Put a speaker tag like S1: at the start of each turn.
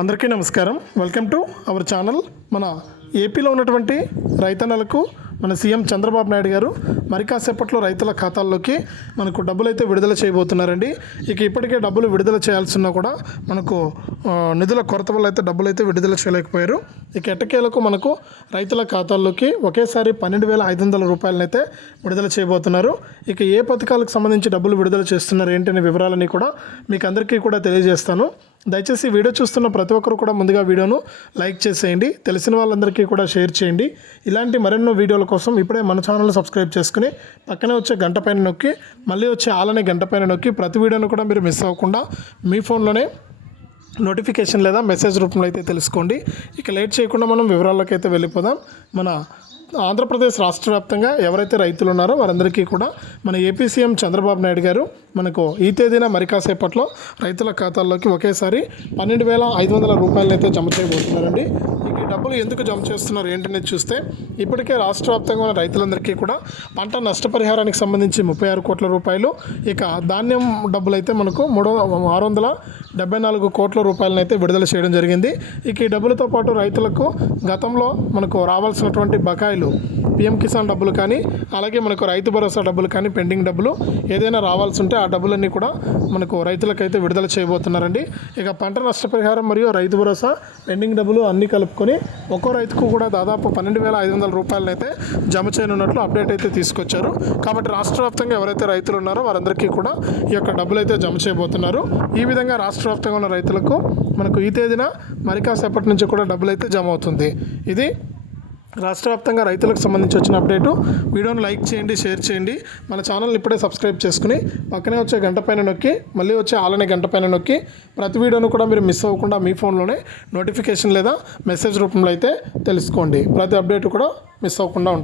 S1: అందరికీ నమస్కారం. Welcome to our channel మన ఏపీలో ఉన్నటువంటి రైతన్నలకు మన సీఎం చంద్రబాబు నాయుడు గారు మరి కాసేపట్లో రైతుల ఖాతాల్లోకి మనకు డబ్బులు అయితే విడుదల చేయబోతున్నారండి. ఇక ఇప్పటికే డబ్బులు విడుదల చేయాల్సిన కూడా మనకు నిధుల కొరత వల్ల అయితే డబ్బులు అయితే విడుదల చేయలేకపోయారు. ఇక ఎట్టకేలకు మనకు రైతుల ఖాతాల్లోకి ఒకేసారి పన్నెండు వేల ఐదు వందల రూపాయలనైతే విడుదల చేయబోతున్నారు. ఇక ఏ పథకాలకు సంబంధించి డబ్బులు విడుదల చేస్తున్నారు ఏంటనే వివరాలని కూడా మీకు అందరికీ కూడా తెలియజేస్తాను. దయచేసి వీడియో చూస్తున్న ప్రతి ఒక్కరు కూడా ముందుగా వీడియోను లైక్ చేసేయండి. తెలిసిన వాళ్ళందరికీ కూడా షేర్ చేయండి. ఇలాంటి మరెన్నో వీడియోల కోసం ఇప్పుడే మన ఛానల్ సబ్స్క్రైబ్ చేసుకుని పక్కనే వచ్చే గంట పైన నొక్కి మళ్ళీ వచ్చే ఆలనే గంట పైన నొక్కి ప్రతి వీడియోను కూడా మీరు మిస్ అవ్వకుండా మీ ఫోన్లోనే నోటిఫికేషన్ లేదా మెసేజ్ రూపంలో అయితే తెలుసుకోండి. ఇక లేట్ చేయకుండా మనం వివరాల్లోకి అయితే వెళ్ళిపోదాం. మన ఆంధ్రప్రదేశ్ రాష్ట్ర వ్యాప్తంగా ఎవరైతే రైతులు ఉన్నారో వారందరికీ కూడా మన ఏపీ సీఎం చంద్రబాబు నాయుడు గారు మనకు ఈ తేదీన మరి కాసేపట్లో రైతుల ఖాతాల్లోకి ఒకేసారి పన్నెండు వేల ఐదు వందల రూపాయలను అయితే జమ చేయబోతున్నారండి. ఈ డబ్బులు ఎందుకు జమ చేస్తున్నారు ఏంటనేది చూస్తే ఇప్పటికే రాష్ట్ర వ్యాప్తంగా ఉన్న రైతులందరికీ కూడా పంట నష్టపరిహారానికి సంబంధించి ముప్పై ఆరు కోట్ల రూపాయలు ఇక ధాన్యం డబ్బులు అయితే మనకు మూడు ఆరు వందల డెబ్బై నాలుగు కోట్ల రూపాయలను అయితే విడుదల చేయడం జరిగింది. ఇక ఈ డబ్బులతో పాటు రైతులకు గతంలో మనకు రావాల్సినటువంటి బకాయిలు పిఎం కిసాన్ డబ్బులు కానీ అలాగే మనకు రైతు భరోసా డబ్బులు కానీ పెండింగ్ డబ్బులు ఏదైనా రావాల్సి ఉంటే ఆ డబ్బులన్నీ కూడా మనకు రైతులకైతే విడుదల చేయబోతున్నారండి. ఇక పంట నష్టపరిహారం మరియు రైతు భరోసా పెండింగ్ డబ్బులు అన్నీ కలుపుకొని ఒక్కో రైతుకు కూడా దాదాపు పన్నెండు వేల ఐదు వందల రూపాయలను అయితే జమ చేయనున్నట్లు అప్డేట్ అయితే తీసుకొచ్చారు. కాబట్టి రాష్ట్ర వ్యాప్తంగా ఎవరైతే రైతులు ఉన్నారో వారందరికీ కూడా ఈ యొక్క డబ్బులు అయితే జమ చేయబోతున్నారు. ఈ విధంగా రాష్ట్ర వ్యాప్తంగా ఉన్న రైతులకు మనకు ఈ తేదీన మరి కాసేపటి నుంచి కూడా డబ్బులు అయితే జమ అవుతుంది ఇది రాష్ట్ర వ్యాప్తంగా రైతులకు సంబంధించి వచ్చిన అప్డేటు. వీడియోను లైక్ చేయండి షేర్ చేయండి. మన ఛానల్ని ఇప్పుడే సబ్స్క్రైబ్ చేసుకుని పక్కనే వచ్చే గంట పైన నొక్కి మళ్ళీ వచ్చే ఆలనే గంట పైన నొక్కి ప్రతి వీడియోను కూడా మీరు మిస్ అవ్వకుండా మీ ఫోన్లోనే నోటిఫికేషన్ లేదా మెసేజ్ రూపంలో అయితే తెలుసుకోండి. ప్రతి అప్డేట్ కూడా మిస్ అవ్వకుండా ఉంటుంది.